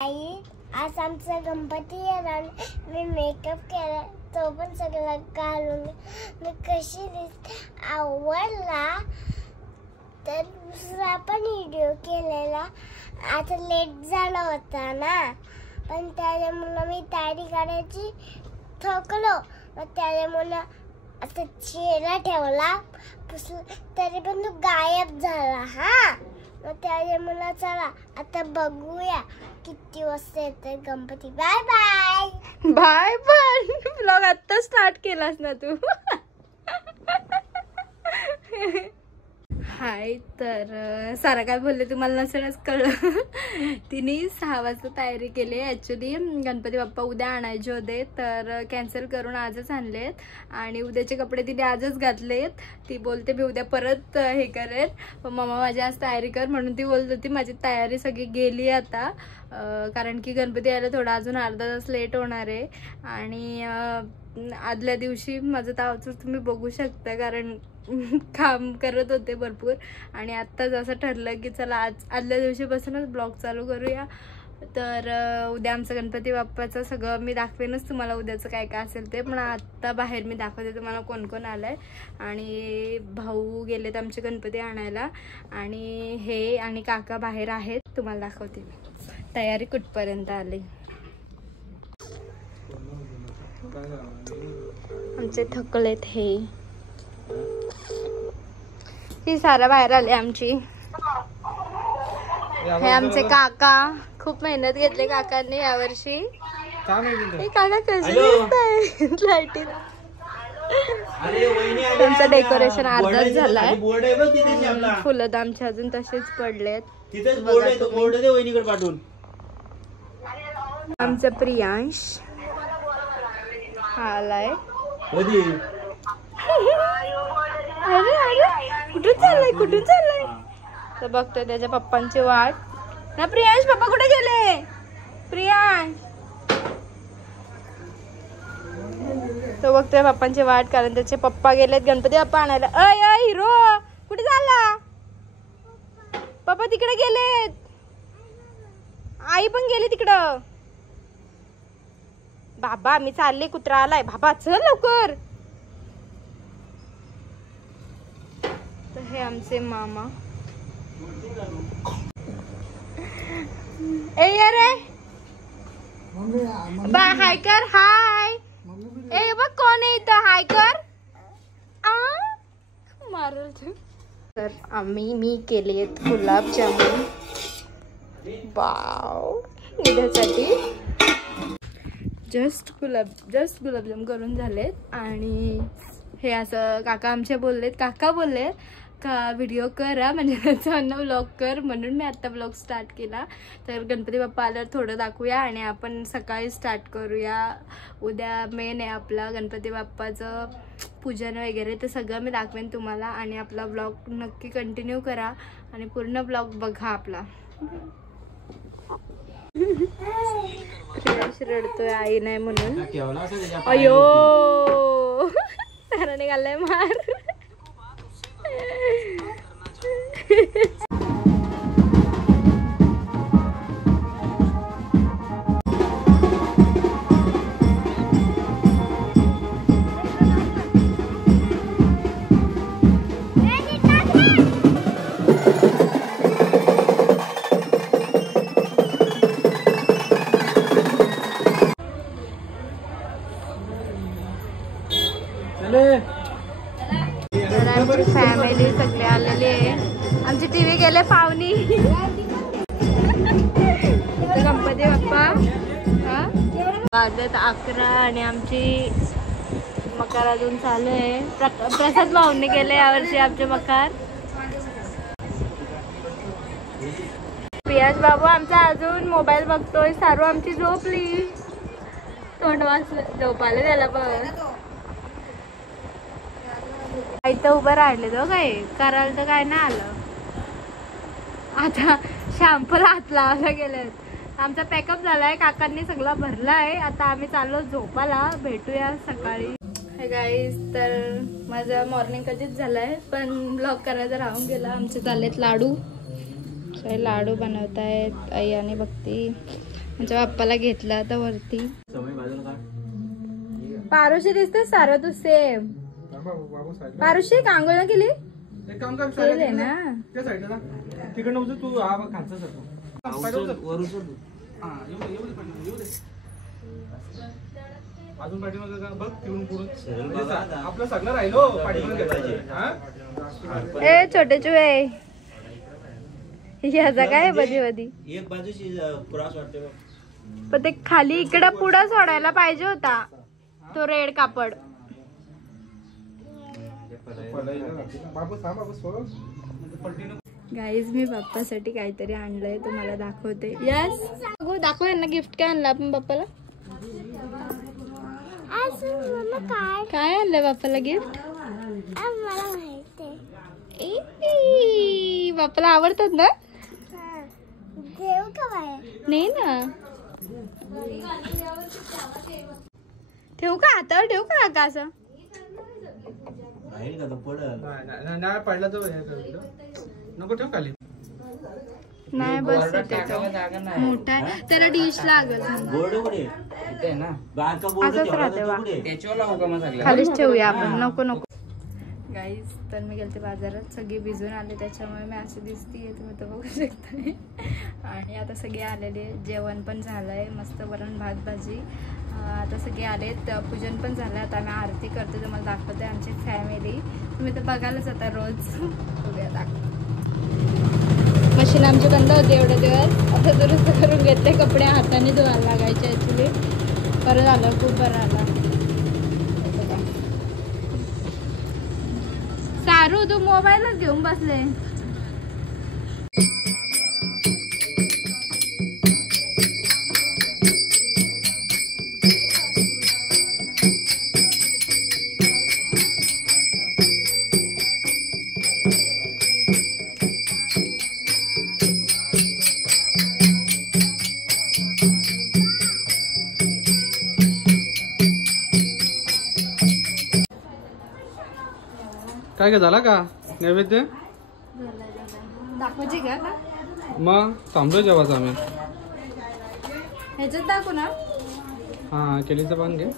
आई आज आमचा गणपती येणार. मी मेकअप केला तो पण सगळा घालून मी कशी आवडला. तर दुसरा पण व्हिडिओ केलेला. आता लेट झाला होता ना, पण त्यामुळे मी तयारी करायची थकलो. मग त्यामुळे आता चेहरा ठेवला तरी पण तो गायब झाला. हा मग त्यामुळे चला आता बघूया किती वाजता येते गणपती. Bye bye bye. पण ब्लॉग आता स्टार्ट केलास ना तू. हाय. तर सारा काय बोलले तुम्हाला नसेलच कळलं. तिने 6 वाजता तयारी केली. ॲक्च्युली गणपती बाप्पा उद्या आणायचे होते, तर कॅन्सल करून आजच आणलेत आणि उद्याचे कपडे तिने आजच घातलेत. ती बोलते मी उद्या परत हे करेल, पण मम्मा माझी आज तयारी कर म्हणून ती बोलत होती. माझी तयारी सगळी गेली आता, कारण की गणपती यायला थोडा अजून अर्धा तास लेट होणार आहे. आणि आदल्या दिवशी माझं तावचूर तुम्ही बघू शकता, कारण काम करत होते भरपूर. आणि आत्ताच असं ठरलं की चला आज आदल्या दिवशीपासूनच ब्लॉग चालू करूया. तर उद्या आमचं गणपती बाप्पाचं सगळं मी दाखवेनच तुम्हाला, उद्याचं काय काय असेल ते. पण आत्ता बाहेर मी दाखवते तुम्हाला कोण कोण आलं आहे. आणि भाऊ गेलेत आमचे गणपती आणायला, आणि हे आणि काका बाहेर आहेत. तुम्हाला दाखवते तयारी कुठपर्यंत आली. आमचे थकलेत हे. ही सारा बाहेर आली आमची. हे आमचे काका, खूप मेहनत घेतली काकांनी यावर्षी. हे काका कसे दिसताय लाईटीत. त्यांचं डेकोरेशन अर्धाच झालाय. फुलं तर आमचे अजून तसेच पडलेत. आमचं प्रियांश आलाय. अरे अरे कुठून चाललाय कुठून चाललाय. तर बघतोय त्याच्या पप्पांची वाट ना. प्रियांश पप्पा कुठे गेले. प्रियांश तो बघतोय पप्पांची वाट, कारण त्याचे पप्पा गेलेत गणपती बाप्पा आणायला. अय अय हिरो कुठे चालला. पप्पा तिकडे गेलेत, आई पण गेली तिकडं. बाबा मी चालले, कुत्रा आलाय. बाबा चल लवकर. तर हे आमचे मामा. ए अरे बा हाय कर. हाय. ए बघ कोण आहे इथं. हाय कर. मारल तू. तर मी केलेत गुलाबजामुन. वाव. उद्यासाठी जस्ट गुलाबजाम करून झालेत. आणि हे असं काका आमचे बोललेत, काका बोललेत का व्हिडिओ करा, म्हणजे त्याचं व्लॉग कर, म्हणून मी आत्ता व्लॉग स्टार्ट केला. तर गणपती बाप्पा आल्यावर थोडं दाखवूया आणि आपण सकाळी स्टार्ट करूया. उद्या मेन आहे आपला गणपती बाप्पाचं पूजन वगैरे, ते सगळं मी दाखवेन तुम्हाला. आणि आपला व्लॉग नक्की कंटिन्यू करा आणि पूर्ण व्लॉग बघा आपला. प्रियांश रडतोय आई नाही म्हणून. अयो साराने घाललाय मार. आमची फॅमिली सगळे आलेली आहे. आमची टीव्ही गेले पाहुणी. गणपती बाप्पा वाजत 11 आणि आमची मकार अजून चालू आहे. प्रसाद भाऊंनी गेले यावर्षी आमचे मकार. प्रियांश बाबू आमचा अजून मोबाईल बघतोय. सारू आमची झोपली, तोंड वाचलं झोपाले त्याला. बघ इथं उभं राहिले तो काय करायला तर काय नाही आलं. आता शॅम्पूला हात लावायला गेलेत. आमचा पॅकअप झालाय, काकांनी सगळा भरलाय. आता आम्ही चाललो झोपाला. भेटूया सकाळी. हे गाईस, तर माझा मॉर्निंग कधीच झालाय, पण ब्लॉग करायचा राहून गेला. आमचे चाललेत लाडू. लाडू बनवतायत आई आणि भक्ती. माझ्या बाप्पाला घेतलं आता वरती. पारुशी दिसते सारा तू सेम. पारुशी कांगोळा केली एक काम कर केले ना त्या साईडला ना तिकडनं उचल तू हा खालचा सरतो वर उचल तू. हा येऊ दे अजून पाठीमागे का बघ तिकडून पुढून आपलं सगळं राहिलो पाठीमागे घ्यायचं. हा ए छोटे चुहे याचा काय बधी बधी एक बाजूची क्रॉस वाटते बघ. पण ते खाली इकडे पुढे सोडायला पाहिजे होता तो रेड कापड. गाईज मी बाप्पासाठी काहीतरी आणलंय तुम्हाला दाखवते. यस दाखव यांना गिफ्ट काय आणलं आपण बाप्पाला. काय आणलंय बाप्पाला गिफ्ट. बाप्पाला आवडतात ना. नाही ना ठेवू का हातावर ठेवू का का असं राहील का तो पडल. नाही पडला तर नको ठेव खाली. नाही बस मोठा त्याला डिश लागल. बोर्ड कुठे इथे ना बारका बोर्ड असंच ठेवला राहते तर वा. कुठे त्याच्यावर लावू का मग सगळं खालीच ठेवूया आपण. नको नको गाईज तर मी गेलते बाजारात सगळे भिजून आले त्याच्यामुळे मी अशी दिसतीये तुम्ही तर बघू शकताय. आणि आता सगळे आलेले जेवण पण झालंय मस्त वरण भात भाजी. आता सगळे आलेत पूजन पण झालं. आता आम्ही आरती करतो तुम्हाला दाखवते आमची फॅमिली. तुम्ही तर बघायलाच आता रोज बघूया दाखव. मशीन आमची बंद होती एवढे दिवस आता दुरुस्त करून घेतले. कपडे हाताने धुवायला लागायचे ॲक्च्युली. बरं झालं खूप बरं आलं. सारू तू मोबाईलच घेऊन बसले. काय काय झाला का नैवेद्य. दाखवायची का मग थांबलो जेव्हा आम्ही. ह्याच्यात दाखवू ना. हा केलीचं पान घे.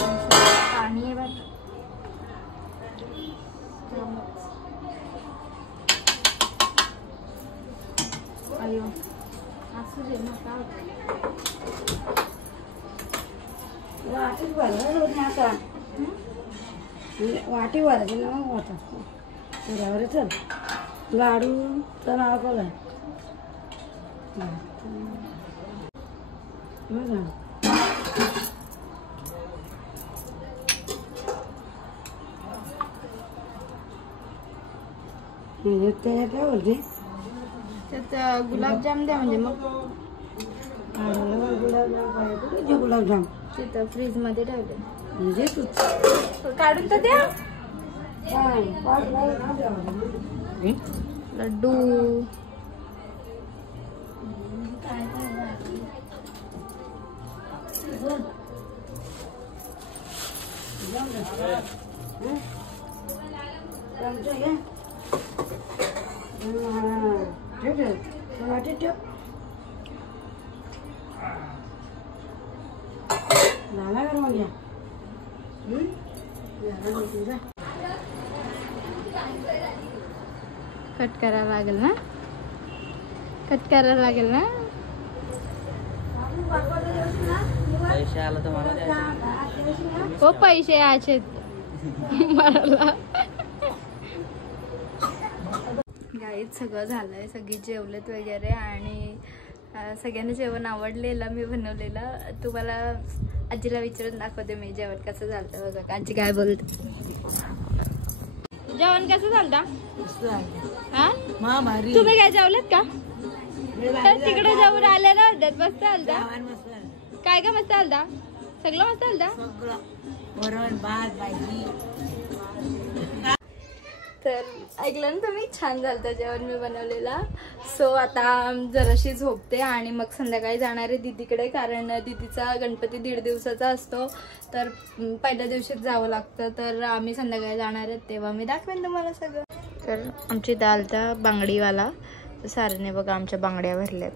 पाणी आहे बघ. अयो असू दे ना का वाटी भरायची ना मग होता बरोबर. चल लाडू तर नाव काय म्हणजे ते काय बोलते त्यात गुलाबजाम द्या म्हणजे मग गुलाबजाम गुलाबजाम तिथं फ्रीज मध्ये ठेवले म्हणजे तू काढून तर द्या. लड्डू झाला का मग या कट करायला लागेल ना. कट करायला लागेल ना. पैसे आला तर मला द्यायचे. हो पैसे याचे मला. गाईत सगळं झालंय सगळी जेवलेत वगैरे आणि सगळ्यांना जेवण आवडलेलं मी बनवलेलं. तुम्हाला आजीला विचारून दाखवते मी जेवण कसं झालं बघा. आजी काय बोलते. जेवण कसं झालं हा तुम्ही काय जेवलेत का. तर तिकडे जाऊन आले ना मस्त आलता. काय काय मस्त आलता. सगळं मस्त आलता. वरण भात भाजी. तर ऐकलं ना तुम्ही, छान झालं जेवण मी बनवलेला. सो आता जराशी झोपते आणि मग संध्याकाळी जाणार आहे दीदीकडे, कारण दीदीचा गणपती 1.5 दिवसाचा असतो. तर पहिल्या दिवशीच जावं लागतं. तर आम्ही संध्याकाळी जाणार आहेत, तेव्हा मी दाखवेन तुम्हाला सगळं. तर आमची दालता बांगडीवाला सारने बघा आमच्या बांगड्या भरल्यात.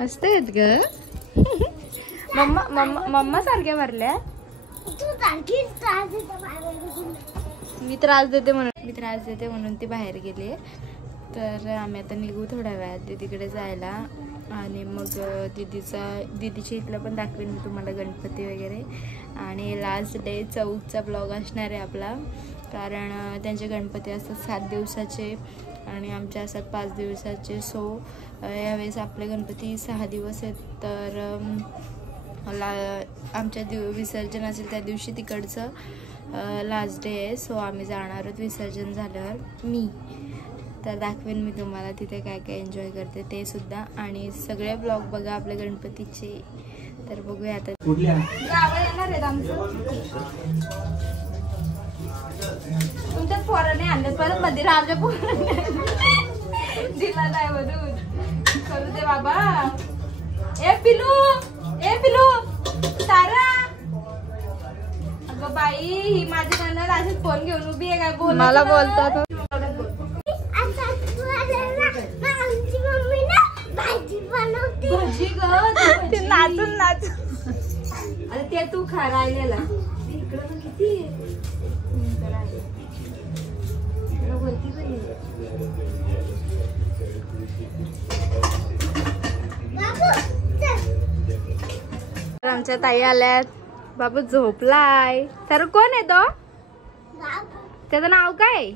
मस्त आहेत ग. मम्मा सारख्या भरल्या. मी त्रास देते म्हणून ती बाहेर गेली. तर आम्ही आता निघू थोड्या वेळात दीदीकडे जायला. आणि मग दीदीच्या इथलं पण दाखवेन मी तुम्हाला गणपती वगैरे. आणि लास्ट डे चौकचा ब्लॉग असणार आहे आपला, कारण त्यांचे गणपती असतात 7 दिवसाचे आणि आमच्या असतात 5 दिवसाचे. सो यावेळेस आपले गणपती 6 दिवस आहेत. तर आमच्या विसर्जन असेल त्या दिवशी तिकडचं लास्ट डे आहे. सो आम्ही जाणार आहोत विसर्जन झाल्यावर मी. तर दाखवेन मी तुम्हाला तिथे काय काय एन्जॉय करते ते सुद्धा. आणि सगळे ब्लॉग बघा आपल्या गणपतीचे. तर बघूया आता. गावं येणार आहेत आमचं. तुमच्यात पोराने आणलं परत मध्ये आमच्या पोराने दिला नाही मधून. करू दे बाबा. ए पिलू सारा. अगं बाई, ही माझी नणंद अशीच फोन घेऊन उभी आहे. काय बोल मला बोलतात. भजी ग, ते नाचून अरे ते तू खा राहिलेला. इकडं पण किती आमच्या ताई आल्यात. बाबू झोपलाय. तर कोण आहे तो? त्याचं नाव काय?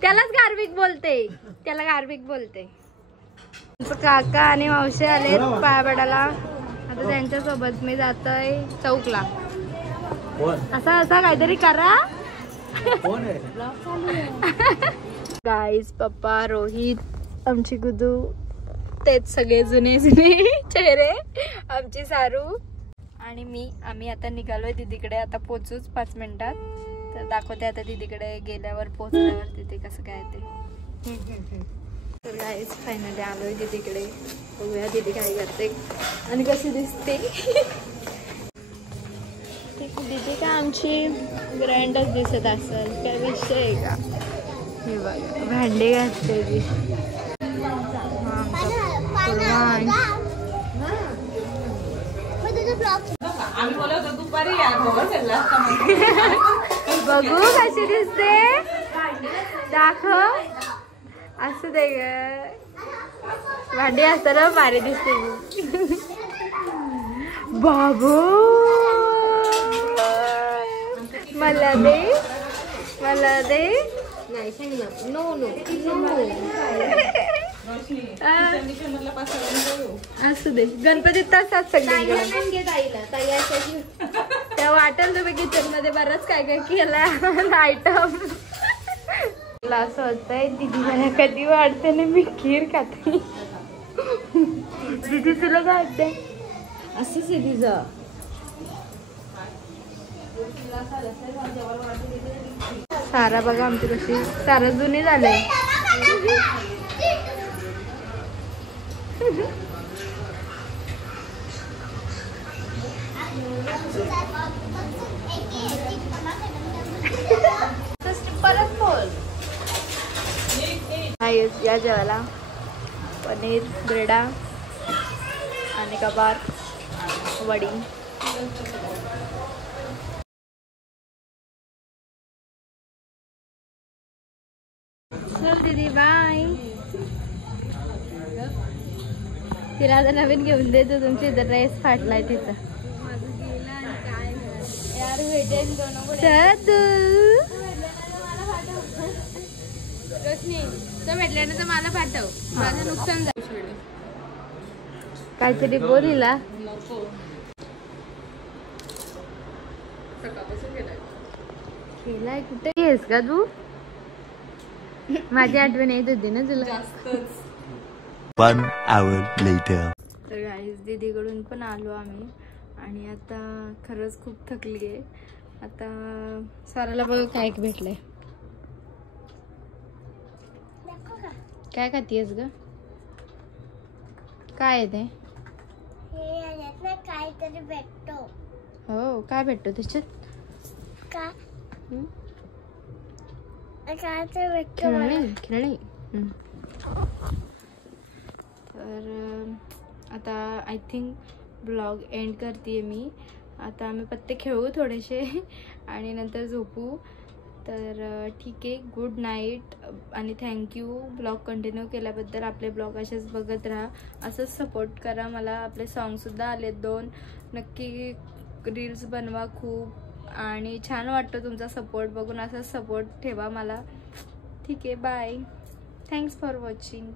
त्यालाच गार्विक बोलते. त्याला गार्विक बोलते. काका आणि मावशी आलेत पाया पडायला. आता त्यांच्या सोबत मी जातोय चौकला. असा काहीतरी करा. गाईज, पप्पा, रोहित, आमची गुदू, तेच सगळे जुने चेहरे. आमची सारू आणि मी. आम्ही आता निघालोय दीदीकडे. आता पोचूच 5 मिनिटात. तर दाखवते आता दीदीकडे गेल्यावर पोचल्यावर तिथे कसं काय ते. तर गाईज फायनली आलोय दीदीकडे. बघूया दीदी काय करते आणि कशी दिसते. दीदी का आमची ग्रँडच दिसत असेल. काय विषय आहे का? हे बघा भांडे घासते ती. बघू कशी दिसते. दाखव. असू दे ग. भांडी असताना भारी दिसते. बाबू मला दे. नाही सांग ना. नो. असू दे. गणपतीत तसाच सगळे त्या वाटेल तुम्ही किचन मध्ये बरंच काय काय केलं आयटम. असं होतंय दीदी मला कधी वाटते ना मी खीर खाते. दीदी तुला काय वाटते? असंच आहे तिचं. सारा बघा आमची कशी. सारा जुनी झाले. परत बोल. या जेवायला पनीर, ब्रेडा आणि कबाब, वडी. चल दीदी बाय. तिला आता नवीन घेऊन देतो. तुमची इथं ड्रेस फाटलाय तिचा. भेटल्यानंतर मला पाठव. माझं नुकसान झालं. काहीतरी बोलीला केलाय. कुठे घेस का तू? माझी आठवण येत होती ना तुला. 1 hour later. तर गाईस दीदीकडून पण आलो आम्ही आणि आता खरंच खूप थकली आहे. आता साराला बघ काय भेटलंय. दाखव का? काय खातीयस ग? काय आहे ते? हे याच्यात ना काहीतरी भेटतो. हो, काय भेटतो त्याच्यात? का हम्म? काय तर भेटतो मला. खेळणी. तर आता आय थिंक ब्लॉग एंड करते मी. आता आम्ही पत्ते खेळू थोडेसे आणि नंतर झोपू. तर ठीक आहे, गुड नाईट आणि थँक्यू ब्लॉग कंटिन्यू केल्याबद्दल. आपले ब्लॉग असेच बघत राहा, असंच सपोर्ट करा मला. आपले सॉन्गसुद्धा आलेत 2. नक्की रील्स बनवा खूप आणि छान वाटतं तुमचा सपोर्ट बघून. असंच सपोर्ट ठेवा मला. ठीक आहे, बाय. Thanks for watching.